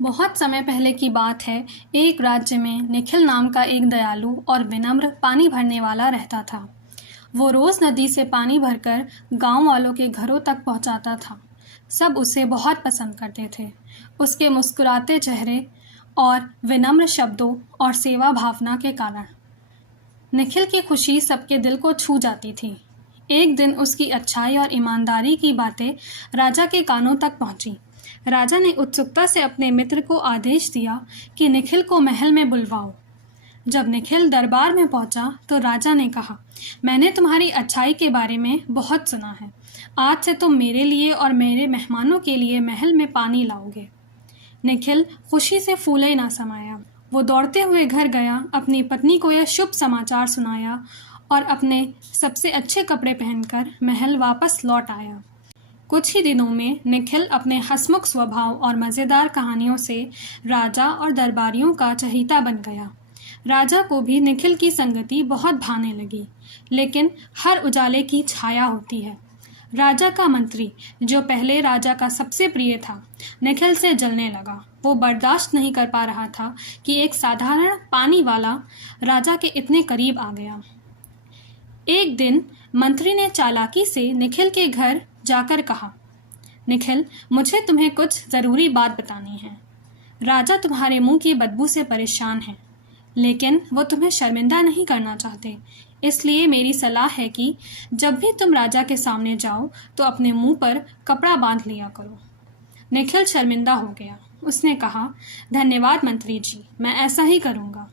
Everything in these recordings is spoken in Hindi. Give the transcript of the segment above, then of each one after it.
बहुत समय पहले की बात है। एक राज्य में निखिल नाम का एक दयालु और विनम्र पानी भरने वाला रहता था। वो रोज़ नदी से पानी भरकर गांव वालों के घरों तक पहुंचाता था। सब उसे बहुत पसंद करते थे। उसके मुस्कुराते चेहरे और विनम्र शब्दों और सेवा भावना के कारण निखिल की खुशी सबके दिल को छू जाती थी। एक दिन उसकी अच्छाई और ईमानदारी की बातें राजा के कानों तक पहुंची। राजा ने उत्सुकता से अपने मित्र को आदेश दिया कि निखिल को महल में बुलवाओ। जब निखिल दरबार में पहुंचा तो राजा ने कहा, मैंने तुम्हारी अच्छाई के बारे में बहुत सुना है। आज से तुम मेरे लिए और मेरे मेहमानों के लिए महल में पानी लाओगे। निखिल खुशी से फूले ना समाया। वो दौड़ते हुए घर गया, अपनी पत्नी को यह शुभ समाचार सुनाया और अपने सबसे अच्छे कपड़े पहनकर महल वापस लौट आया। कुछ ही दिनों में निखिल अपने हंसमुख स्वभाव और मज़ेदार कहानियों से राजा और दरबारियों का चहेता बन गया। राजा को भी निखिल की संगति बहुत भाने लगी, लेकिन हर उजाले की छाया होती है। राजा का मंत्री, जो पहले राजा का सबसे प्रिय था, निखिल से जलने लगा। वो बर्दाश्त नहीं कर पा रहा था कि एक साधारण पानी वाला राजा के इतने करीब आ गया। एक दिन मंत्री ने चालाकी से निखिल के घर जाकर कहा, निखिल, मुझे तुम्हें कुछ ज़रूरी बात बतानी है। राजा तुम्हारे मुंह की बदबू से परेशान है, लेकिन वो तुम्हें शर्मिंदा नहीं करना चाहते। इसलिए मेरी सलाह है कि जब भी तुम राजा के सामने जाओ तो अपने मुंह पर कपड़ा बांध लिया करो। निखिल शर्मिंदा हो गया। उसने कहा, धन्यवाद मंत्री जी, मैं ऐसा ही करूँगा।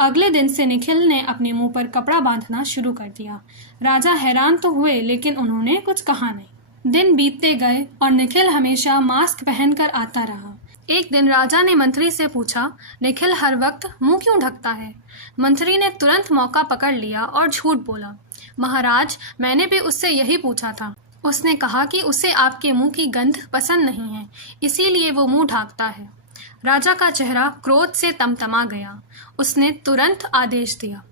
अगले दिन से निखिल ने अपने मुंह पर कपड़ा बांधना शुरू कर दिया। राजा हैरान तो हुए, लेकिन उन्होंने कुछ कहा नहीं। दिन बीतते गए और निखिल हमेशा मास्क पहनकर आता रहा। एक दिन राजा ने मंत्री से पूछा, निखिल हर वक्त मुंह क्यों ढकता है? मंत्री ने तुरंत मौका पकड़ लिया और झूठ बोला, महाराज, मैंने भी उससे यही पूछा था। उसने कहा कि उसे आपके मुंह की गंध पसंद नहीं है, इसीलिए वो मुंह ढांकता है। राजा का चेहरा क्रोध से तमतमा गया। उसने तुरंत आदेश दिया,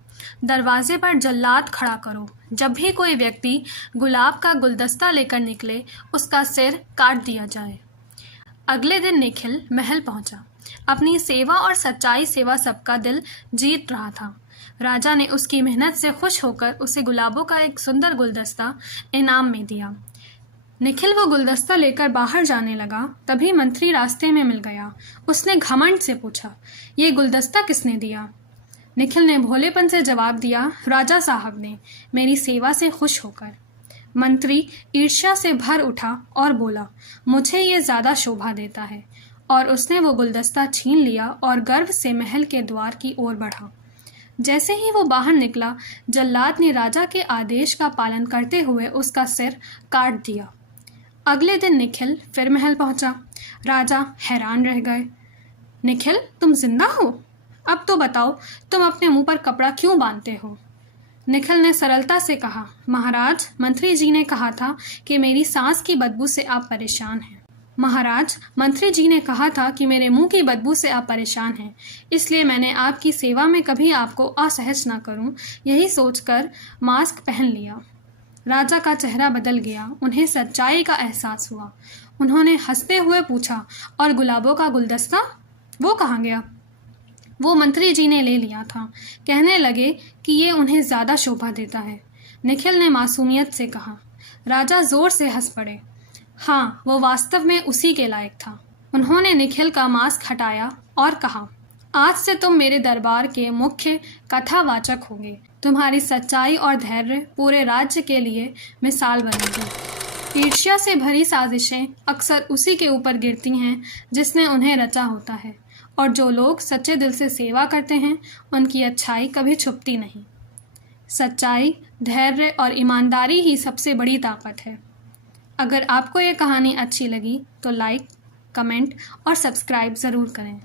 दरवाजे पर जल्लाद खड़ा करो। जब भी कोई व्यक्ति गुलाब का गुलदस्ता लेकर निकले, उसका सिर काट दिया जाए। अगले दिन निखिल महल पहुंचा। अपनी सेवा और सच्चाई सेवा सबका दिल जीत रहा था। राजा ने उसकी मेहनत से खुश होकर उसे गुलाबों का एक सुंदर गुलदस्ता इनाम में दिया। निखिल वो गुलदस्ता लेकर बाहर जाने लगा, तभी मंत्री रास्ते में मिल गया। उसने घमंड से पूछा, ये गुलदस्ता किसने दिया? निखिल ने भोलेपन से जवाब दिया, राजा साहब ने, मेरी सेवा से खुश होकर। मंत्री ईर्ष्या से भर उठा और बोला, मुझे ये ज़्यादा शोभा देता है। और उसने वो गुलदस्ता छीन लिया और गर्व से महल के द्वार की ओर बढ़ा। जैसे ही वो बाहर निकला, जल्लाद ने राजा के आदेश का पालन करते हुए उसका सिर काट दिया। अगले दिन निखिल फिर महल पहुंचा। राजा हैरान रह गए। निखिल, तुम जिंदा हो? अब तो बताओ, तुम अपने मुंह पर कपड़ा क्यों बांधते हो? निखिल ने सरलता से कहा, महाराज, मंत्री जी ने कहा था कि मेरी सांस की बदबू से आप परेशान हैं। महाराज, मंत्री जी ने कहा था कि मेरे मुंह की बदबू से आप परेशान हैं, इसलिए मैंने आपकी सेवा में कभी आपको असहज ना करूं, यही सोचकर मास्क पहन लिया। राजा का चेहरा बदल गया। उन्हें सच्चाई का एहसास हुआ। उन्होंने हंसते हुए पूछा, और गुलाबों का गुलदस्ता, वो कहाँ गया? वो मंत्री जी ने ले लिया था। कहने लगे कि ये उन्हें ज़्यादा शोभा देता है। निखिल ने मासूमियत से कहा। राजा जोर से हंस पड़े। हाँ, वो वास्तव में उसी के लायक था। उन्होंने निखिल का मास्क हटाया और कहा, आज से तुम मेरे दरबार के मुख्य कथावाचक होंगे। तुम्हारी सच्चाई और धैर्य पूरे राज्य के लिए मिसाल बनेगी। ईर्ष्या से भरी साजिशें अक्सर उसी के ऊपर गिरती हैं जिसने उन्हें रचा होता है, और जो लोग सच्चे दिल से सेवा करते हैं, उनकी अच्छाई कभी छुपती नहीं। सच्चाई, धैर्य और ईमानदारी ही सबसे बड़ी ताकत है। अगर आपको ये कहानी अच्छी लगी तो लाइक, कमेंट और सब्सक्राइब ज़रूर करें।